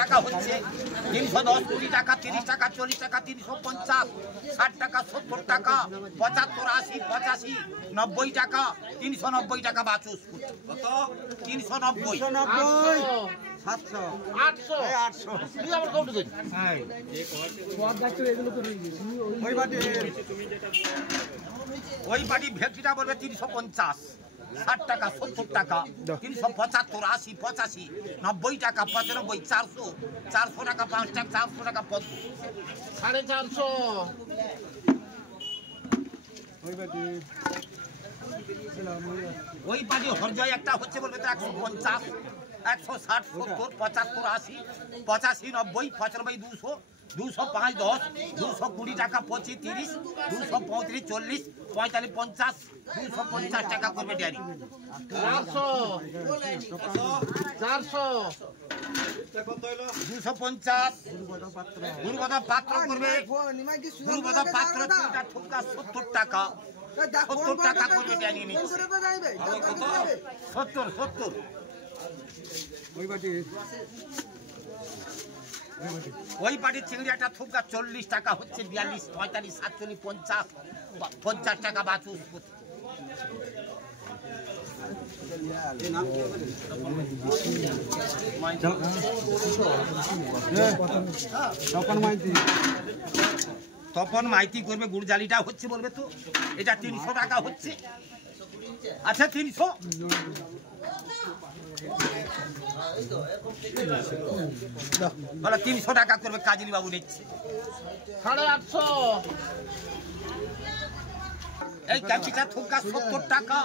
টাকা হচ্ছে 310 20 টাকা 30 টাকা 40 টাকা 350 60 টাকা 70 টাকা 75 80 85 90 টাকা 390 টাকা বাচুস কত 390 700 800 800 তুই আবার কাউন্ট করি হ্যাঁ সব ডাক্তার এগুলো তো রইছে ওই বাড়ি ভেটকিটা বলবে 350 60 টাকা 70 টাকা 375 80 85 90 টাকা 95 400 400 টাকা 5 টাকা 400 টাকা 450 ওই বাড়ি হরজয় একটা হচ্ছে বলবে তো 150 160 70 75 80 85 90 95 200 205 10 220 টাকা 25 30 235 40 45 50 250 টাকা করবে ডেয়ারি 400 250 গুরুগদা পাত্র করবে গুরুগদা পাত্র ঠুকা 70 টাকা 70 টাকা করবে ডেয়ারি 70 ওই বাড়ির চিংড়িটা থুকা 40 টাকা হচ্ছে 42 45 47 50 50 টাকা বাচুস তপন মাইতি করবে গুড়জালিটা হচ্ছে বলবে তো এটা 300 টাকা হচ্ছে আচ্ছা 300 300 টাকা করবে কাজী বাবু নিচ্ছে 850 এই কাঁচিটা থুকা 70 টাকা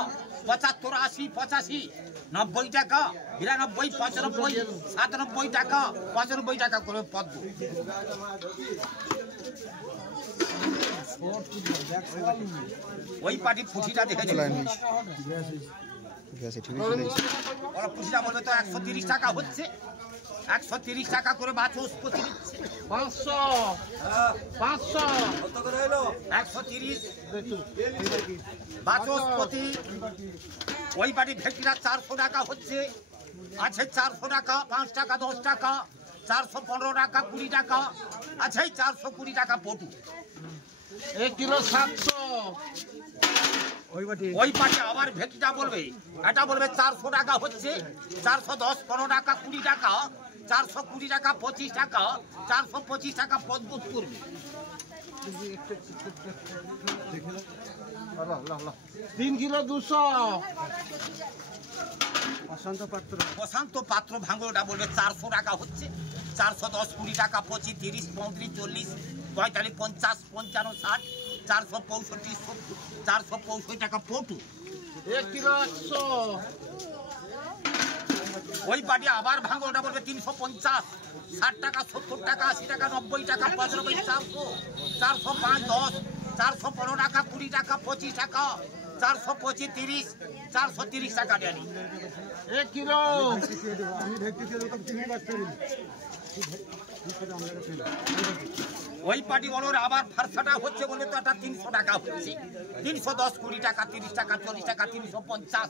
75 80 85 90 টাকা 92 95 97 টাকা 95 টাকা করবে পদ্ম ওই পাটি পুঁথিটা দেখেছিল পুঁথিটা বলবে তো 130 টাকা হচ্ছে 130 টাকা করে বাচস প্রতি দিচ্ছে 500 কত করে হলো 130 বাচস প্রতি ওই বাড়ি ভেটিরা 400 টাকা হচ্ছে আছে 400 টাকা 5 টাকা 10 টাকা 415 টাকা 20 টাকা আছে 420 টাকা পটু 1 কিলো 700 ওই পাটে আবার ভেটিটা বলবে এটা বলবে 400 টাকা হচ্ছে 410 15 টাকা 20 টাকা 420 টাকা 25 টাকা 425 টাকা পদ্মত করবে 3 কিলো 200 প্রশান্ত পাত্র ভাঙড়টা বলবে 400 টাকা হচ্ছে 410 20 টাকা 25 30 35 40 45 50 55 60 465 465 টাকা পটু 1 কিলো 100 ওই বাড়ি আবার ভাঙড়টা বলবে 350 60 টাকা 70 টাকা 80 টাকা 90 টাকা 95 400 405 10 415 টাকা 20 টাকা 25 টাকা 425 30 430 টাকা ডেয়ারি 1 কিলো ওই পাটি বলোর আবার ফারসাটা হচ্ছে বলে তো এটা 300 টাকা হচ্ছে 310 20 টাকা 30 টাকা 40 টাকা 350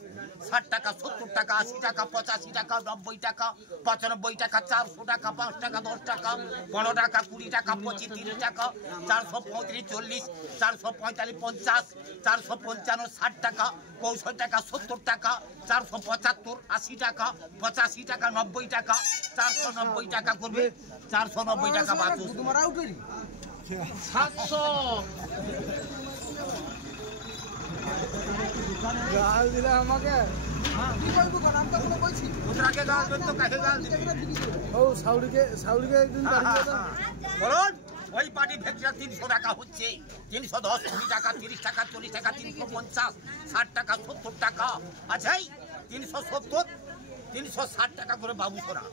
60 টাকা 70 টাকা 80 টাকা 85 টাকা 90 টাকা 95 টাকা 400 টাকা 5 টাকা 10 টাকা 15 টাকা 20 টাকা 25 30 টাকা 435 40 445 50 455 60 টাকা 65 টাকা 70 টাকা 475 80 টাকা 85 টাকা 90 টাকা 490 টাকা করবে 490 টাকা বাচুস 700 গাল দিলে আমাকে কি বলবো নাম তো কোনো কইছি উতরাকে গাল দেন তো কাকে গাল দিবি ও সাউরিকে একদিন বাড়িয়ে দাও বলুন ওই পাটি ভেটরা 300 টাকা হচ্ছে 310 20 টাকা 30 টাকা 40 টাকা 350 60 টাকা 70 টাকা আচ্ছা 370 360 টাকা করে বাবু সোনা